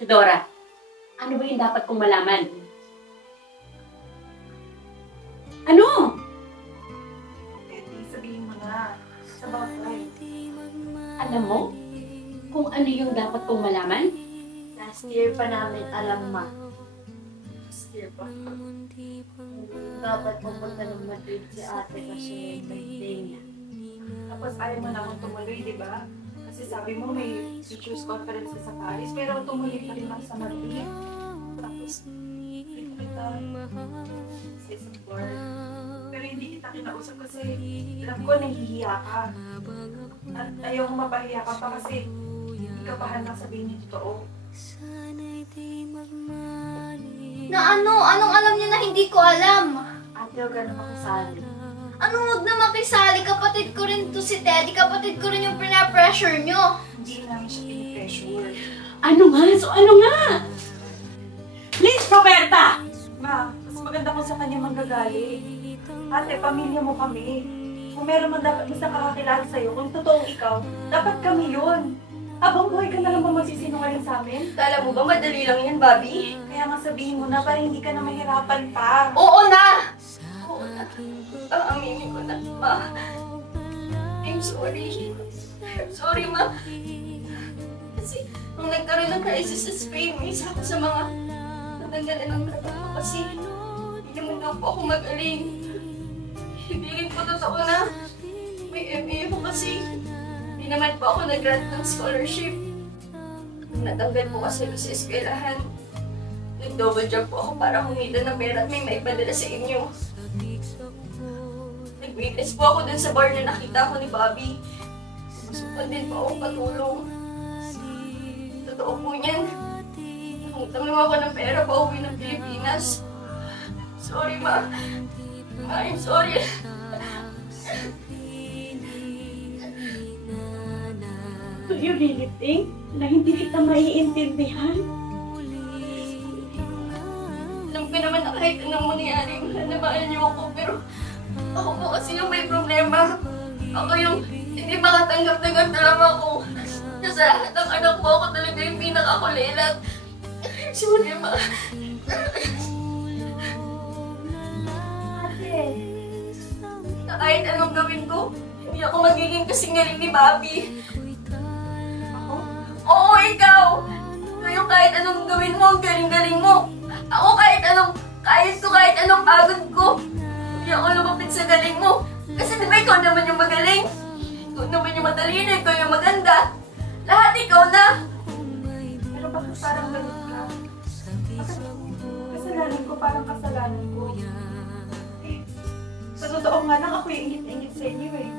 Chidora, ano ba yung dapat kong malaman? Ano? Teddy, sabihin mo na. Sa bagay. Alam mo kung ano yung dapat kong malaman? Last year pa namin alam, ma. Last year pa. Dapat pupunta ng Madrid si ate kasi birthday niya. Tapos ayaw mo na akong tumuloy, di ba? Kasi sabi mo may teachers conference ka sa Paris, pero tumuloy pa rin ako sa Madrid. Tapos, hindi kita sa isang board. Pero hindi kita kinausap kasi alam ko nahihiya ka. At ayaw ko mapahiya ka pa kasi hindi ka pa handang sabihin yung totoo. Na ano? Anong alam niya na hindi ko alam? Ate, huwag ka na makisali. Anong huwag na makisali? Kapatid ko rin to si Teddy. Kapatid ko rin yung pinapressure niyo. Hindi namin siya pinipressure. Ano nga? So ano nga? Please, Roberta! Ma, mas maganda kung sa kanya manggagaling. Ate, pamilya mo kami. Kung meron man dapat mas nakakakilala sa'yo, kung totoong ikaw, dapat kami yun. Habang buhay ka na lang ba magsisinungaling sa amin? Kala mo ba madali lang yan, Bobby? Kaya nga sabihin mo na para hindi ka na mahirapan pa. Oo na! Oo na. Aminin ko na, ma. I'm sorry. I'm sorry, ma. Kasi nung nagkaroon ng crisis sa Spain, isa ako sa mga natanggalan ng trabaho kasi hindi naman daw po ako magaling. Hindi rin po totoo na may MA ako kasi hindi naman po ako nag-grant ng scholarship. Nung natanggal po kasi sa eskwelahan, nag-double job po ako para humita ng pera at may maipadala sa inyo. Nag-witness po ako dun sa bar na nakita ko ni Bobby. Masukan din po ako patulong. Totoo po niyan. Nakutang lang ako ng pera pa uwi ng Pilipinas. Sorry, ma. Ma, I'm sorry. Do you really think na hindi kita maiintindihan? Alam ko naman na kahit anong mangyari, mahal na mahal niyo ako, pero ako po kasi yung may problema. Ako yung hindi makatanggap-tanggap talaga ako. Sa lahat ng anak mo, ako talaga yung pinakakulilat. Sorry, ma. Ate, Na kahit anong gawin ko, hindi ako magiging kasing galing ni Bobby. Ako? Oo, ikaw! Ikaw yung kahit anong gawin mo, ang galing-galing mo. Ako kahit anong pagod ko. Hindi ako lumapit sa galing mo. Kasi di ba ikaw naman yung magaling? Ikaw naman yung matalino, ikaw yung maganda. Lahat ikaw na! Pero bakit parang galit ka? Bakit kasalanan ko parang kasalanan ko? Eh, sa totoo nga lang ako yung ingit-ingit sa inyo eh.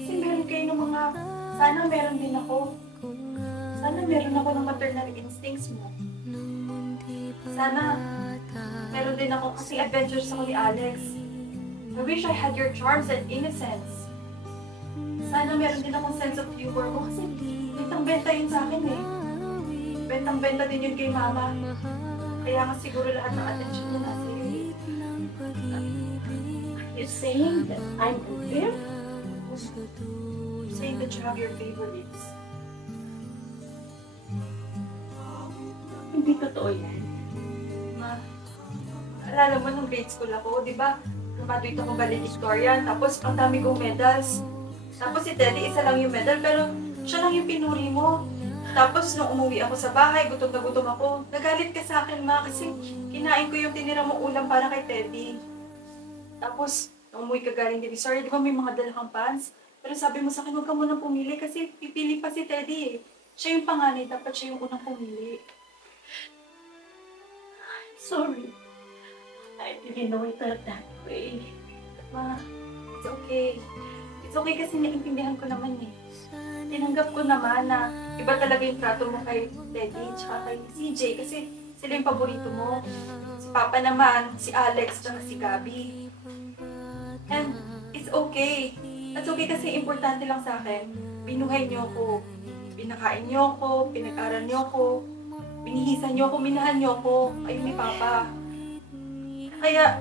Kasi meron kayo ng mga, sana meron din ako. Sana meron ako ng maternal instincts mo. Sana meron din ako kasi adventures ako ni Alex. I wish I had your charms and innocence. Sana meron din akong sense of humor mo kasi bentang-benta yun sa akin eh. Bentang-benta din yun kay Mama. Kaya nga siguro lahat ng attention niya nasa iyo. are you saying that I'm unfair? Saying that you have your favorites. Hindi totoo yan. Ma, alala mo nung grade school ako, di ba? Graduate ako valedictorian, tapos ang dami kong medals. Tapos si Teddy, isa lang yung medal, pero siya lang yung pinuri mo. Tapos nung umuwi ako sa bahay, gutom na gutom ako. Nagalit ka sa akin, ma, kasi kinain ko yung tinira mong ulam para kay Teddy. Tapos, nung umuwi ka galing din, sorry, di ba may mga dala kang pants? Pero sabi mo sa akin, huwag ka munang pumili kasi pipili pa si Teddy eh. Siya yung panganay, dapat siya yung unang pumili. Sorry. I didn't know it that way. Ma, it's okay. It's okay kasi naiintindihan ko naman eh. Tinanggap ko naman na iba talaga yung trato mo kay Teddy tsaka kay CJ kasi sila yung paborito mo. Si Papa naman, si Alex, tsaka si Gabby. And it's okay. It's okay kasi importante lang sa akin. Binuhay niyo ako. Pinakain niyo ako, pinag-aral niyo ako, binihisan niyo ako, minahan niyo ako. Ayun ni Papa. Kaya,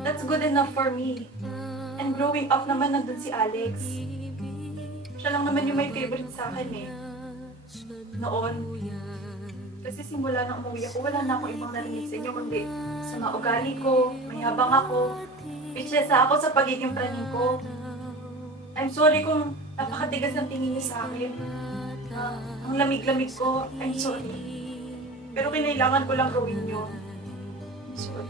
that's good enough for me. And growing up naman nandun si Alex. Siya lang naman yung may favorite sa akin eh. Noon. Kasi simula nang umuwi ako, wala na akong ibang narinig sa inyo, kundi sa mga ugali ko, mayabang ako, pichesa ako sa pagiging praning ko. I'm sorry kung napakatigas ng tingin niyo sa akin. Ang lamig-lamig ko, I'm sorry. Pero kinailangan ko lang gawin yun. I'm sorry.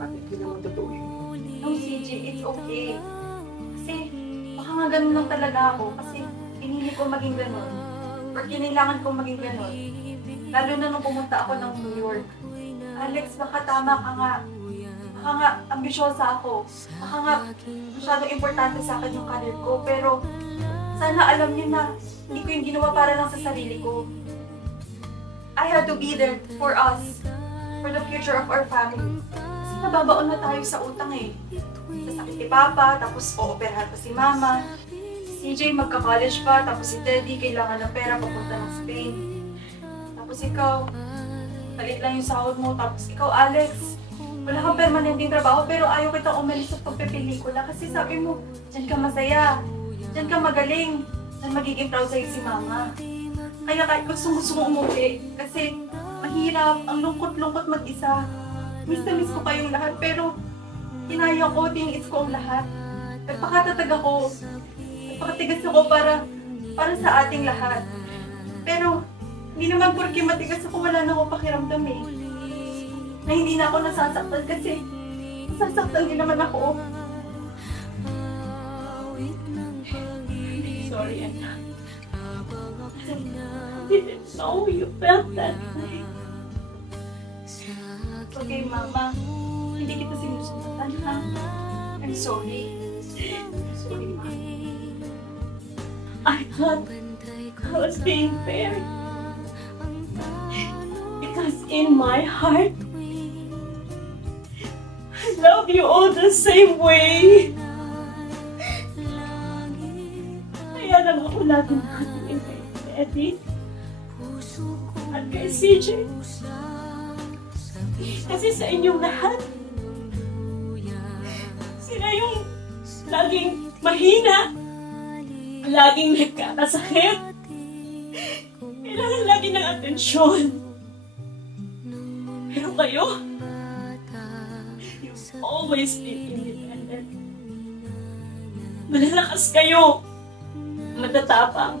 Bakit hindi naman totoo yun? No, CJ, it's okay. Kasi baka nga ganun lang talaga ako. Kasi pinili ko maging ganun. Or kinailangan ko maging ganun. Lalo na nung pumunta ako ng New York. Alex, baka tama ka nga. Baka nga ambisyosa ako. Baka nga masyadong importante sa akin yung career ko. Pero sana alam niyo na hindi ko yung ginawa para lang sa sarili ko. I had to be there for us. For the future of our family. Kasi nababaon na tayo sa utang eh. Sasakit ni Papa, tapos o-operahan pa si Mama. Si CJ magka-college pa, tapos si Teddy kailangan ng pera papunta ng Spain. Tapos ikaw, palit lang yung sahod mo. Tapos ikaw, Alex, wala kang permanenteng trabaho pero ayaw kitang umalis sa pagpipelikula kasi sabi mo, dyan ka masaya, dyan ka magaling, dyan magiging proud sa'yo si Mama. Kaya kahit gusto mo umuwi kasi mahirap, ang lungkot-lungkot mag-isa. Miss na miss ko kayong lahat pero kinaya ko, tiniis ko ang lahat. Nagpakatatag ako, nagpakatigas ako para sa ating lahat. Pero hindi naman porke matigas ako, wala na akong pakiramdam eh. Na hindi na ako nasasaktan kasi nasasaktan din naman ako. Sorry, anak. I didn't know you felt that way. Okay, Mama. Hindi kita sinusundan, ha? I'm sorry. I'm sorry, Ma. I thought I was being fair. Because in my heart, I love you all the same way. Kaya lang ako lagi nakatingin kay Teddy at kay CJ. Kasi sa inyong lahat, sila yung laging mahina, laging nagkakasakit, kailangan lagi ng atensyon. Pero kayo, you always been independent. Malalakas kayo, matatapang.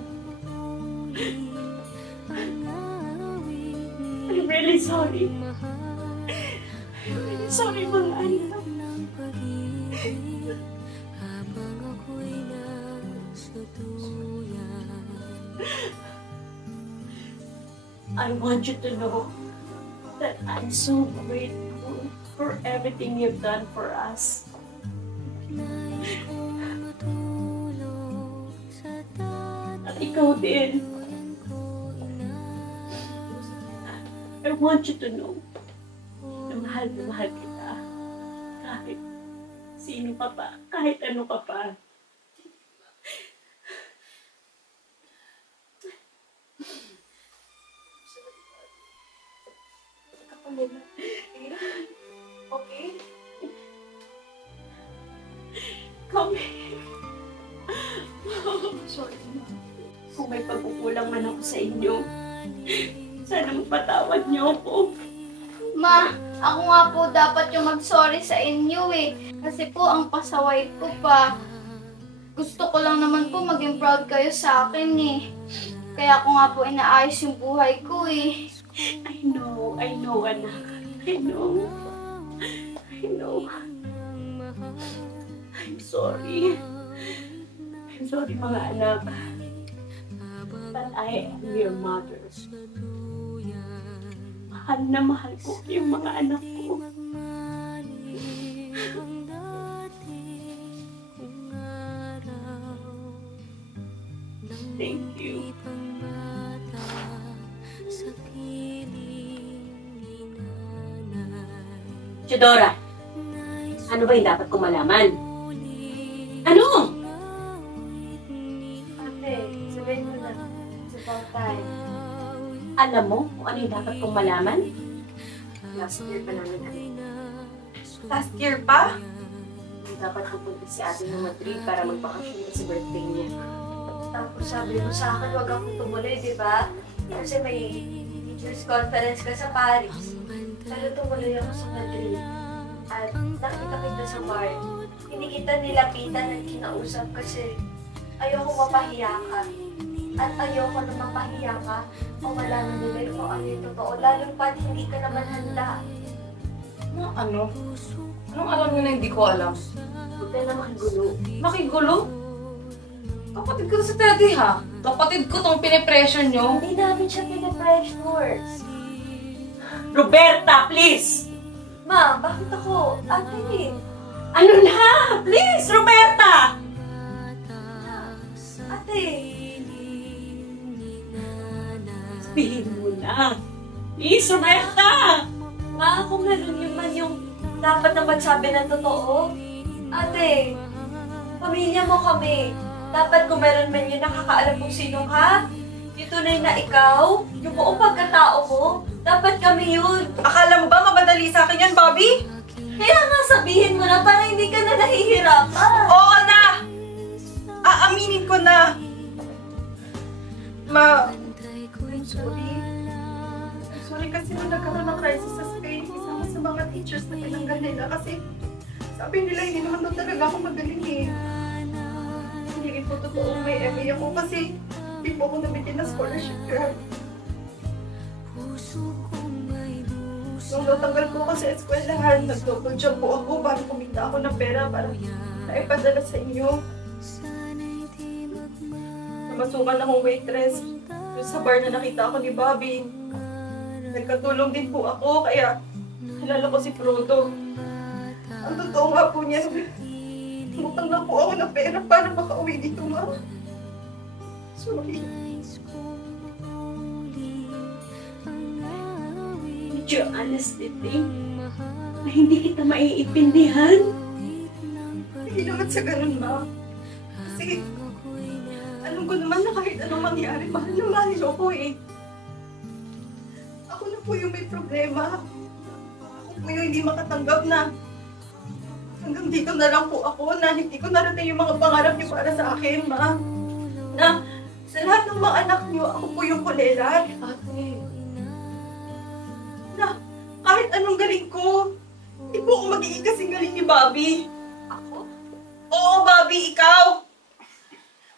I'm really sorry. I'm really sorry, mga anak. I want you to know that I'm so grateful for everything you've done for us. At ikaw din. I want you to know na mahal kita. Kahit sino ka pa, kahit ano ka pa. Okay? Come here. Sorry, Ma. Kung may pagkukulang man ako sa inyo, sana magpatawad niyo ako. Ma, ako nga po dapat yung mag-sorry sa inyo eh. Kasi po ang pasaway ko pa. Gusto ko lang naman po maging proud kayo sa akin eh. Kaya ako nga po inaayos yung buhay ko eh. I know, anak. I know. I'm sorry. I'm sorry, mga anak. But I am your mother. Mahal na mahal ko yung mga anak ko. Thank you. Chidora, ano ba yung dapat kong malaman? Ano? Ate, sabihin mo na. It's about time. Alam mo kung ano yung dapat kong malaman? Last year pa namin ano. Last year pa? Dapat pupunta si ate ng Madrid para magbakasyon sa birthday niya. Tapos sabi mo sa akin, wag akong tumuloy, di ba? Kasi may Teachers conference ka sa Paris. Pero tumuloy ako sa Madrid. At nakita kita sa bar. Hindi kita nilapitan at kinausap kasi ayoko mapahiya ka. At ayoko na mapahiya ka o malaman nila kung ano yung totoo. Lalo pa't hindi ka naman handa. Ano? Anong alam niyo na hindi ko alam? Huwag ka na makigulo. Makigulo? Kapatid ko sa Teddy ha. Kapatid ko tong pinipressure niyo. Hindi namin siya pinapressure. Roberta, please! Ma, bakit ako? Ate, Ano na? Please, Roberta! ate. Sabihin mo na. Please, Roberta! Ma, kung meron yun man yung dapat na magsabi ng totoo. Ate, pamilya mo kami. Dapat kung meron man yun nakakaalam kung sino ka. Yung tunay na ikaw, yung buong pagkatao mo, dapat kami yun. Akala mo ba mabadali sa akin yan, Bobby? Kaya nga sabihin mo na para hindi ka na nahihirapan. Oo na! Aaminin ko na. I'm sorry. I'm sorry kasi nung nagkaroon ng crisis sa Spain, isama sa mga teachers na pinanggal nila kasi sabi nila hindi naman daw talaga ako magaling eh. Hindi rin po totoong may MA ako kasi hindi po ako nabigyan ng scholarship grant. Nung natanggal po kasi sa eskwelahan, nag-double job po ako para kumita ako ng pera para naipadala sa inyo. Namasukan akong waitress. Doon sa bar na nakita ako ni Bobby. Nagkatulong din po ako, kaya kilala ko si Frodo. Ang totoo nga po niya, umutang na po ako ng pera para makauwi dito, ma. Sorry. With your honesty, na hindi kita maiipindihan. Hindi naman sa ganun, ma. Kasi, alam ko naman na kahit anong mangyari, mahal na mahal niyo ako eh. Ako na po yung may problema. Ako po yung hindi makatanggap na hanggang dito na lang po ako na hindi ko narating yung mga pangarap niyo para sa akin, ma. Na sa lahat ng mga anak niyo, ako po yung kulelat. Ate. Na kahit anong galing ko, hindi po ako magiging kasing galing ni Bobby. Ako? Oo, Bobby, ikaw!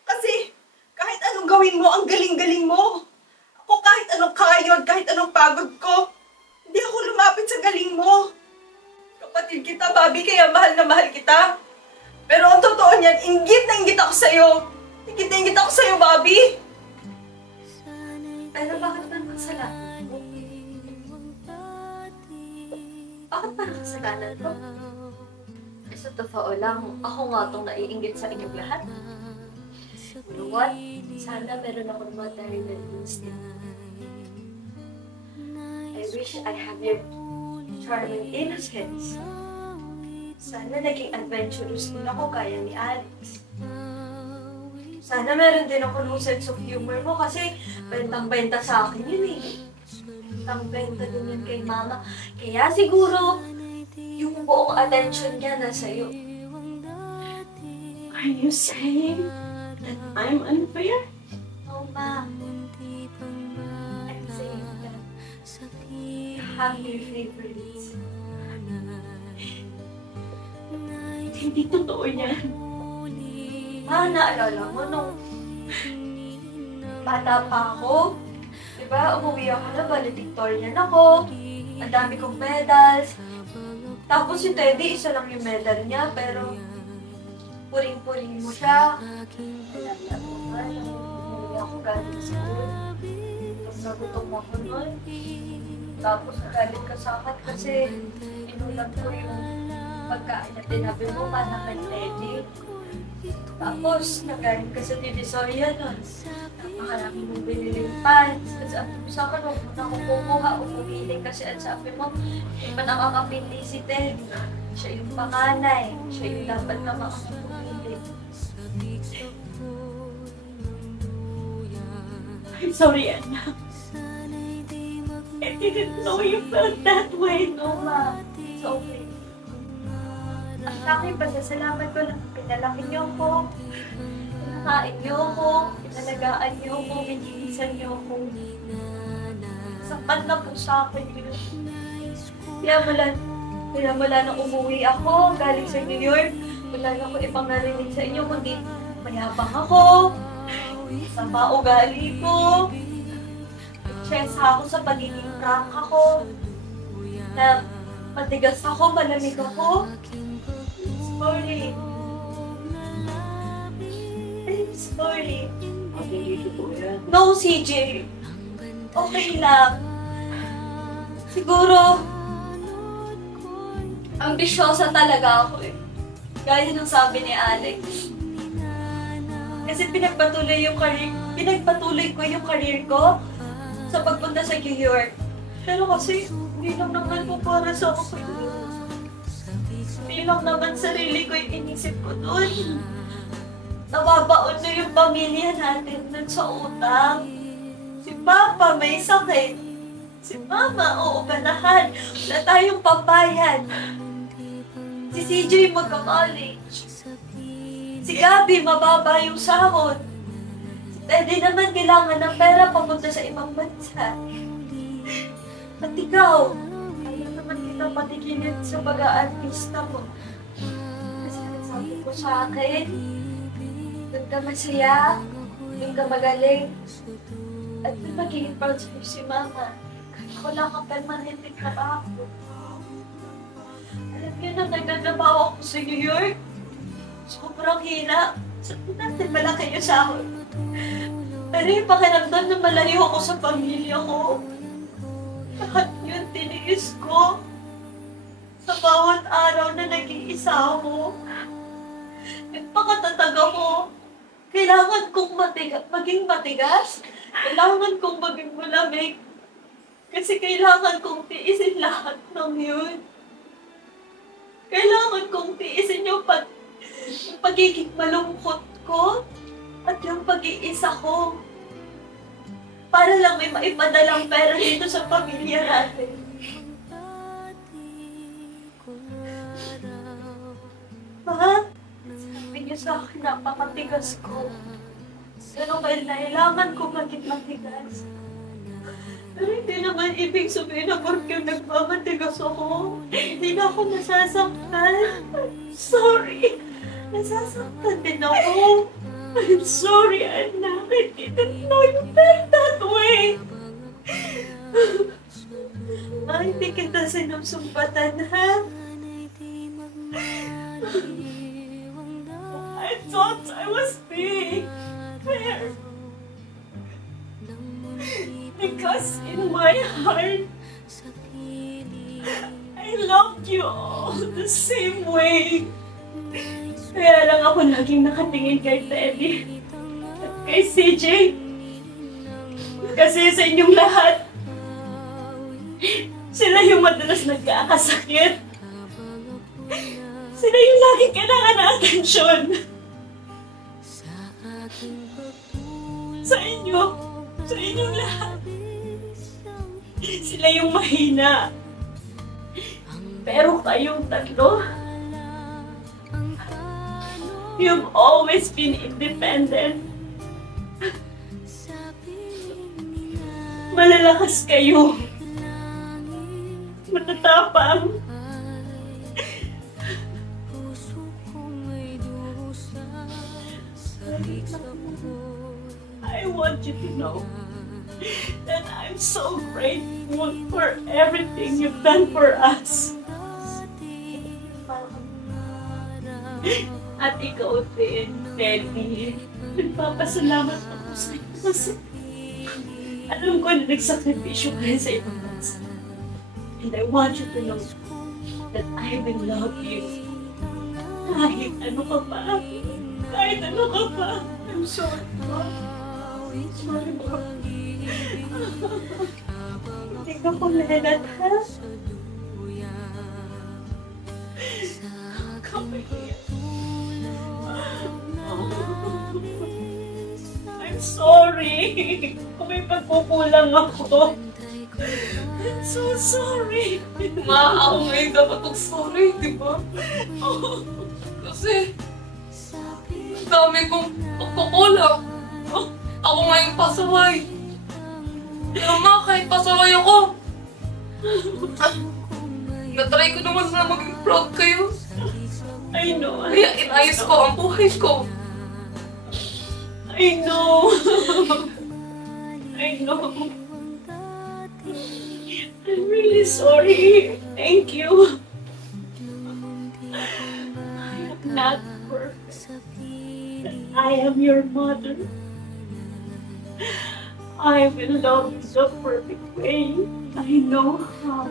Kasi, kahit anong gawin mo, ang galing-galing mo. Ako kahit anong kayod, kahit anong pagod ko, hindi ako lumapit sa galing mo. Kapatid kita, Bobby, kaya mahal na mahal kita. Pero ang totoo niyan, inggit na inggit ako sa'yo. Inggit na inggit ako sa'yo, Bobby. Pero bakit parang kasalanan mo? Bakit parang kasalanan ko? Sa totoo lang, ako nga itong naiinggit sa inyong lahat. You know what? Sana meron akong material instinct. I wish I have your charming innocence. Sana naging adventurous din ako kaya ni Alex. Sana meron din ako ng sense of humor mo kasi bentang-benta sa akin yun eh. Bentang-benta din yun kay mama. Kaya siguro, yung buong attention niya nasa iyo. Are you saying that I'm unfair? Oh, ma. I'm saying that you have your favorites. Hindi totoo yan. Ma, naalala mo nung bata pa ako? Diba, umuwi ako na valedictorian ako. Ang dami kong medals. Tapos si Teddy, isa lang yung medal niya, pero puring-puring mo siya. Alam mo ba, umuwi ako galing sa school. Nagutom ako nun. Tapos nagalit ka sa akin kasi inulam ko yung pagkain na tinabi mo para kay Teddy. Tapos, nagaling ka sa Divisoria nun. Napakarami mong biniling pants. Kasi sabi mo sa akin, huwag mo na akong kumuha o pumili kasi ang sabi mo, hindi pa nakakapili si Ted. Siya yung panganay. Siya yung dapat na makakapili. I'm sorry, Anna. I didn't know you felt that way. No, ma. It's okay. Ang aking pasasalamat ko na pinalaki niyo ko. Pinakain niyo ko. Pinalagaan niyo ko. Binilisan niyo ko. Sapat na po sa akin yun. Kaya mula nang umuwi ako, galing sa New York, wala na ako ibang narinig sa inyo, kundi mayabang ako, sama ugali ko, chesa ako sa pagiging prank ako, na matigas ako, malamig ako. Sorry. I'm sorry. Hindi totoo yan. No, CJ. Okay lang. Siguro, ambisyosa talaga ako eh. Gaya ng sabi ni Alex. Kasi pinagpatuloy ko yung career ko sa pagpunta sa New York. Pero kasi, hindi lang naman po para sa ako. Hindi lang naman sarili ko yung inisip ko doon. Nababaon na yung pamilya natin dun sa utang. Si Papa may sakit. Si Mama uupanahan. Wala tayong pambayad. Si CJ magka-college. Si Gabi mababa yung sahod. Si Teddy naman kailangan ng pera papunta sa ibang bansa. At ikaw, ayaw naman kita patigilin sa pag-aartista mo. Kasi sabi ko sa akin, doon ka masaya, doon ka magaling, at doon magiging proud sa'yo si Mama. Kahit wala kang permanenteng trabaho. Alam niyo na nagtatrabaho ako sa New York. Sobrang hina. Sabi natin malaki yung sahod. Pero yung pakiramdam na malayo ako sa pamilya ko. Lahat yun tiniis ko. Sa bawat araw na nag-iisa ako. Nagpakatatag ako. Kailangan kong maging matigas. Kailangan kong maging malamig. Kasi kailangan kong tiisin lahat ng yun. Kailangan kong tiisin yung pagiging malungkot ko at yung pag-iisa ko. Para lang may maipadalang pera dito sa pamilya natin. Ma, sabi niyo sa akin napakatigas ko. Pero kailangan ko maging matigas. Pero hindi naman ibig sabihin na porque nagmamatigas ako, hindi na ako nasasaktan. I'm sorry. Nasasaktan din ako. I'm sorry, anak. I didn't know you felt that way. Hindi kita sinumsumpatan, ha? I thought I was being fair. Because in my heart, I loved you all the same way. Kaya lang ako laging nakatingin kay Teddy at kay CJ. Kasi sa inyong lahat, sila yung madalas nagkakasakit. Sila yung laging kailangan ng atensyon. Sa inyong lahat. Sila yung mahina. Pero kayong tatlo, you've always been independent. Malalakas kayo. Matatapang. I want you to know that I'm so grateful for everything you've done for us. At ikaw din, Teddy. Nagpapasalamat ako sa iyo kasi alam ko na nagsakripisyo kayo sa ibang bansa. And I want you to know that I will love you. Kahit ano ka pa. Kahit ano ka pa. I'm sorry, Mom. I'm sorry, Mom. Hindi ka kumilat, ha? Come here. I'm sorry. Kung may pagkukulang ako. I'm so sorry. Ma, ako ngayon dapat mag-sorry, di ba? Kasi, ang dami kong pagkukulang. Ako ngayon pasaway. Mama, kahit pasaway ako. Natry ko naman na maging proud kayo. I know. Kaya inayos ko ang buhay ko. I know. I know. I'm really sorry. Thank you. I am not perfect. I am your mother. I will love you the perfect way. I know how.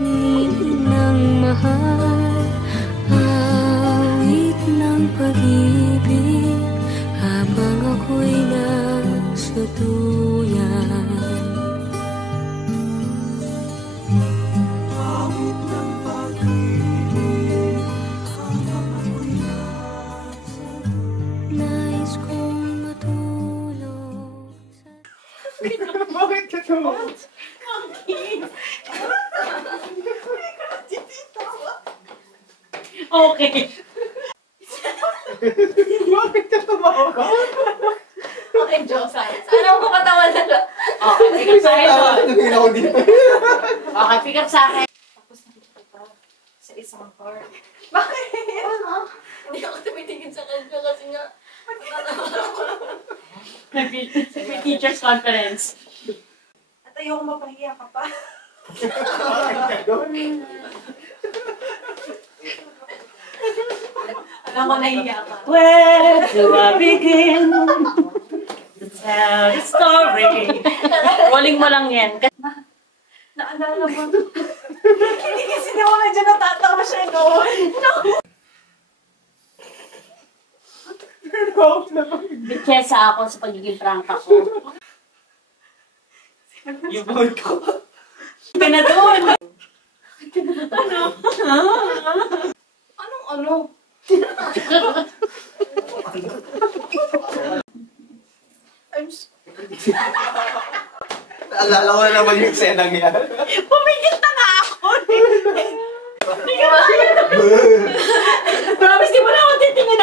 Ng mahal, awit ng pag-ibig, habang ako'y nasa duyan. Nais kong matulog sa Bakit ka tumawa? Okay. Bakit ka tumawa? Okay, joke. Sana mo katawa na lang. Okay, pick up sa akin. Tumingin ako dito. Okay, pick up sa akin. Tapos nakita pa sa isang car. Bakit? Hindi ako tumitingin sa kanya kasi nga May teacher's conference. At ayoko mapahiya ka pa. Alam mo, nahiya ka. Where do I begin to tell the story? Rolling mo lang yan. Naalala mo. Hindi kasi di ako medyo natatawa siya noon. Bitchesa ako sa pagiging prangka ko. Yung bawal ko. Ka na doon. anong ano? Naalala ko na naman yung senang yan. Pumigil na nga ako. Hindi ka kaya na. Promise, di mo na ako titingin.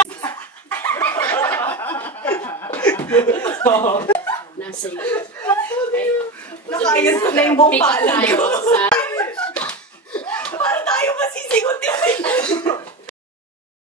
Nasa iyo. Nakaayos ko na yung buong Pick up pala. tayo sa